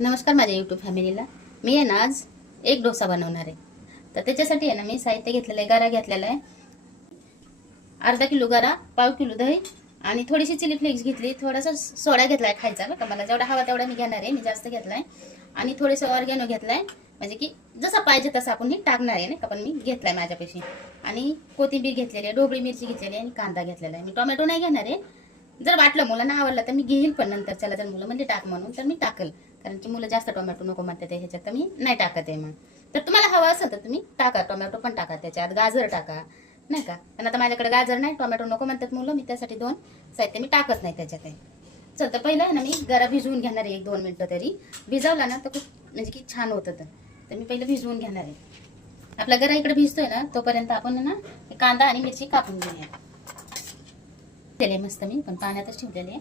नमस्कार माझ्या यूट्यूब फॅमिलीला. मी आहे ना आज एक डोसा बनवणार आहे. तर त्याच्यासाठी आहे ना मी साहित्य घेतलेलं आहे. गरा घेतलेला आहे, अर्धा किलो गरा, पाव किलो दही आणि थोडीशी चिली फ्लेक्स घेतली, थोडासा सोडा घेतलाय खायचा बरं का. मला जेवढा हवा तेवढा मी घेणार आहे, मी जास्त घेतलाय. आणि थोडेसे ऑर्गॅनो घेतलाय, म्हणजे की जसा पाहिजे तसा आपण हे टाकणार आहे ना का. पण मी घेतलाय माझ्यापाशी. आणि कोथिंबीर घेतलेली आहे, ढोबळी मिरची घेतलेली आहे आणि कांदा घेतलेला आहे. मी टोमॅटो नाही घेणार आहे. जर वाटलं मुलांना आवडलं तर मी घेईल, पण नंतर चला जर मुलं म्हणजे टाक म्हणून तर मी टाकल. कारण की मुलं जास्त टोमॅटो नको म्हणतात ह्याच्यात, तर मी नाही टाकत आहे. मग तर तुम्हाला हवं असेल तर तुम्ही टाका, टोमॅटो पण टाका त्याच्यात, गाजर टाका नाही का. पण आता माझ्याकडे गाजर नाही, टोमॅटो नको म्हणतात मुलं, मी त्यासाठी दोन साहित्य मी टाकत नाही त्याच्यात आहे. चल तर पहिलं आहे ना मी गरा भिजवून घेणार आहे 1-2 मिनटं तरी. भिजवला ना तर खूप म्हणजे की छान होतं. तर मी पहिलं भिजवून घेणार आहे. आपला गरा इकडे भिजतोय ना तोपर्यंत आपण ना कांदा आणि मिरची कापून घेऊया. ठेवले मस्त मी, पण पाण्यातच ठेवलेले आहे.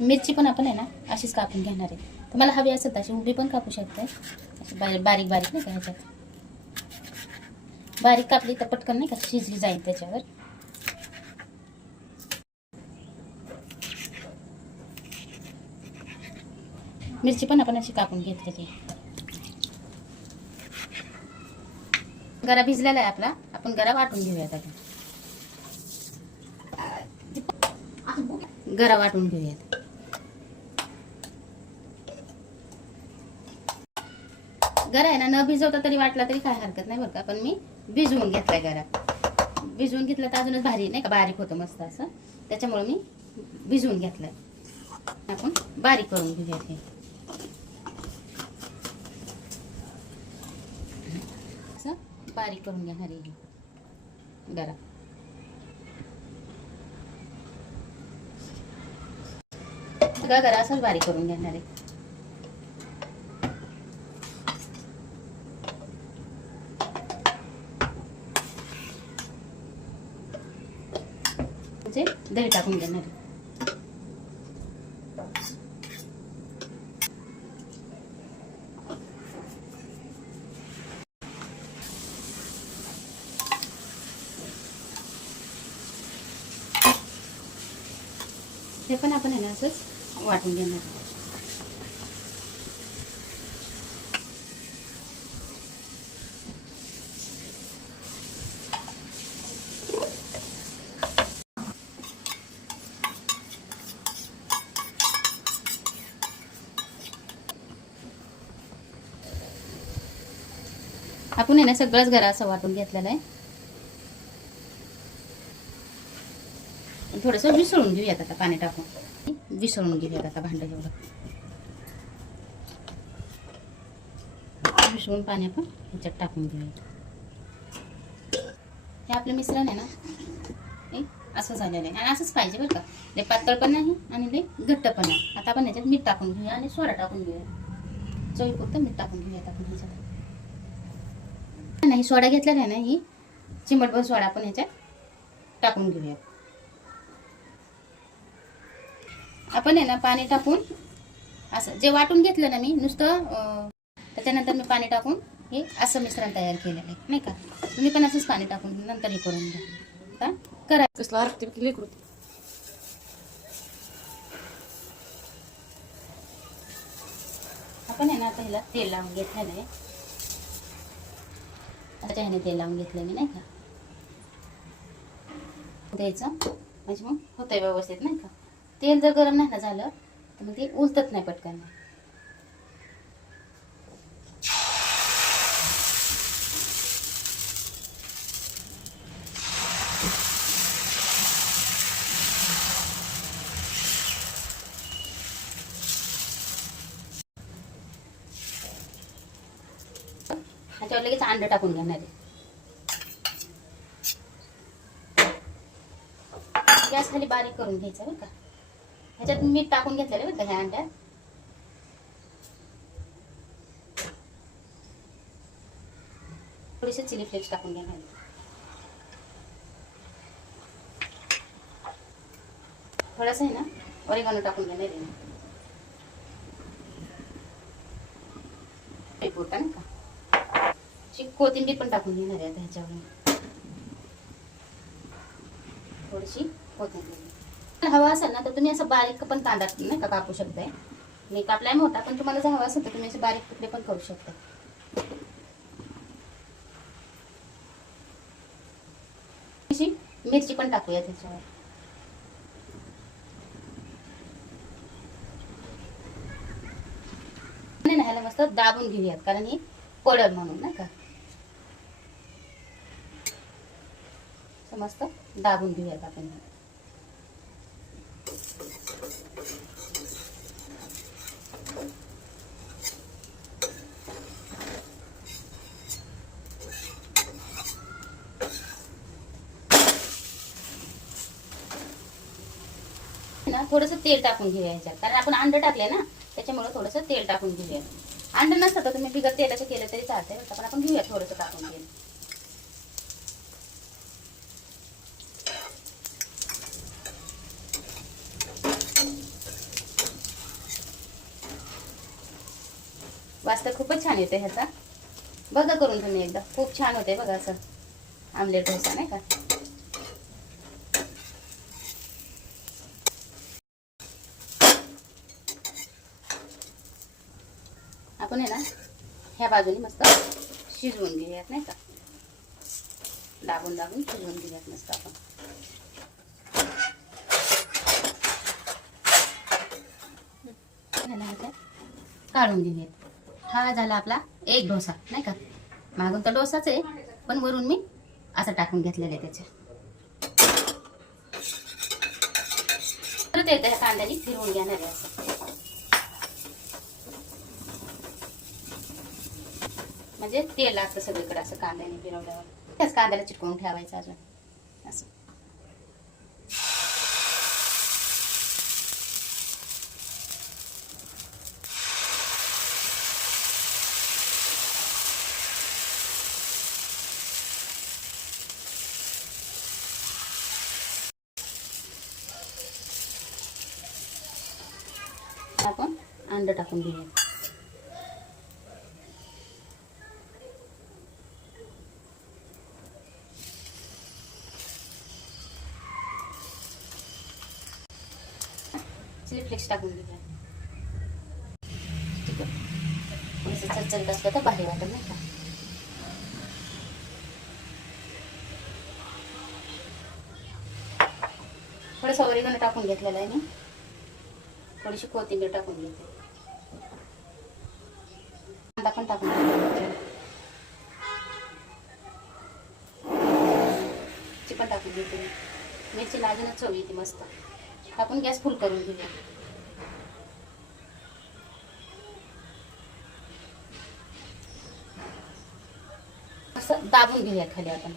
मिरची पण आपण आहे ना अशीच कापून घेणार आहे. तुम्हाला हवी असेल तर अशी उभी पण कापू शकते, अशी बारीक बारीक नाही का. ह्याच्यात बारीक कापली तर पटकन नाही का शिजली जाईल त्याच्यावर. मिरची पण आपण अशी कापून घेतलेली. गरा भिजलेला आहे आपला, आपण गरा वाटून घेऊयात. आता गरा वाटून घेऊयात. गरा आहे ना न भिजवता तरी वाटला तरी काय हरकत नाही बरं का. पण मी भिजवून घेतलाय गरा. भिजवून घेतलं तर अजूनच भारी नाही का, बारीक होतं मस्त असं. त्याच्यामुळे मी भिजवून घेतलंय. आपण बारीक करून घेऊयात हे असं बारीक करून घेणार आहे गरा. सगळा गरा असंच बारीक करून घेणार आहे. म्हणजे दही टाकून घेणार आहे. हे पण आपण आहे ना असंच वाटून घेणार आहे. आपण आहे ना सगळंच गरा असं वाटून घेतलेलं आहे. थोडंसं विसळून घेऊयात आता पाणी टाकून. विसळून घेऊयात आता भांडं एवढं. विसळून पाणी आपण ह्याच्यात टाकून घेऊयात. हे आपलं मिश्रण आहे ना हे असं झालेलं आहे आणि असंच पाहिजे बरं का. लय पातळ पण नाही आणि लय घट्ट पण नाही. आता आपण ह्याच्यात मीठ टाकून घेऊया आणि सोडा टाकून घेऊया. चवीपुरतं मीठ टाकून घेऊयात आपण ह्याच्यात. नाही सोडा घेतलेला आहे ना, ही चिमटभर सोडा आपण ह्याच्यात टाकून घेऊया. आपण आहे ना पाणी टाकून असं जे वाटून घेतलं ना मी नुसतं, त्याच्यानंतर मी पाणी टाकून हे असं मिश्रण तयार केलेलं आहे नाही का. तुम्ही पण असंच पाणी टाकून नंतर हे करून घ्या. आता करायचं आपण आहे ना आता ह्याला तेल लावून घेतलेलं आहे. त्याच्या ह्याने तेल लावून घेतलं मी नाही का. द्यायचं म्हणजे मग होतंय व्यवस्थित नाही का. तेल जर गरम नाही ना झालं तर मग ते उलटत नाही पटकन. ह्याच्यावर लगेच अंड टाकून घेणार आहे. गॅस खाली बारीक करून घ्यायचा बरं का. ह्याच्यात मीठ टाकून घेतलेलं बरं का ह्या अंड्यात. थोडीशी चिली फ्लेक्स टाकून घेणार. थोडंसं आहे ना ओरिगानो टाकून घेणार आहे. पोटा नाही का, कोथिंबीर पण टाकून घेणार आहे आता ह्याच्यावर. थोडीशी कोथिंबीर. हवा असेल ना तर तुम्ही असं बारीक पण कांदा नाही का कापू शकताय. मी कापलाय मोठा, पण तुम्हाला जर हवा असेल तर तुम्ही असे बारीक तुकडे पण करू शकता. मिरची पण टाकूया त्याच्यावर. ह्याला मस्त दाबून घेऊयात, कारण ही पडल म्हणून नाही का. मस्त दाबून घेऊयात आपण. ना थोडंसं तेल टाकून घेऊया ह्याच्यात, कारण आपण अंड टाकले ना त्याच्यामुळे थोडंसं तेल टाकून घेऊया. अंड नसतं तर तुम्ही बिगर तेलाचं केलं तरी चालतंय, पण आपण घेऊया थोडंसं टाकून तेल. वास तर खूपच छान येते ह्याचा. बघा करून तुम्ही एकदा, खूप छान होते बघा असं आमलेट डोसा नाही का. आपण आहे ना ह्या बाजूने मस्त शिजवून घेऊयात नाही का. दाबून दाबून शिजवून घेऊयात मस्त आपण. काढून घेऊयात. हा झाला आपला एक डोसा नाही का. मागून तर डोसाच आहे, पण वरून मी असं टाकून घेतलेलं आहे त्याच्या. परत एकदा ह्या कांद्याने फिरवून घेणार आहे असं. म्हणजे तेल लागतं सगळीकडे असं कांद्याने फिरवल्यावर. त्याच कांद्याला चिटकवून ठेवायचं अजून असं. आपण अंड टाकून घेऊया. चिली फ्लेक्स टाकून घेऊया. चटचट असलं तर भारी वाटत नाही का. थोडंसं ओरिगानो टाकून घेतलेलं आहे मी. थोडीशी कोथिंबीर टाकून घेते. कांदा पण टाकून घेते. मिरची पण टाकून घेते. मिरची लागेल चव येते मस्त. आपण गॅस फुल करून घेऊया. असं दाबून घेऊया खाली आपण.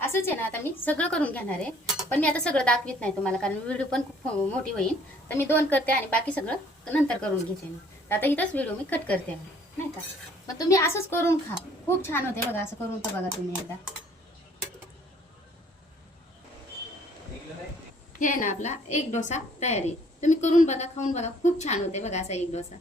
असंच आहे ना, आता मी सगळं करून घेणार आहे, पण मी आता सगळं दाखवित नाही तुम्हाला, कारण व्हिडिओ पण खूप मोठी होईल. तर मी 2 करते आणि बाकी सगळं नंतर करून घेते मी. आता इथंच व्हिडिओ मी कट करते नाही का. मग तुम्ही असंच करून खा, खूप छान होते बघा. असं करून तर बघा तुम्ही एकदा. हे आहे ना आपला एक डोसा तयारी. तुम्ही करून बघा, खाऊन बघा, खूप छान होते बघा असा एक डोसा.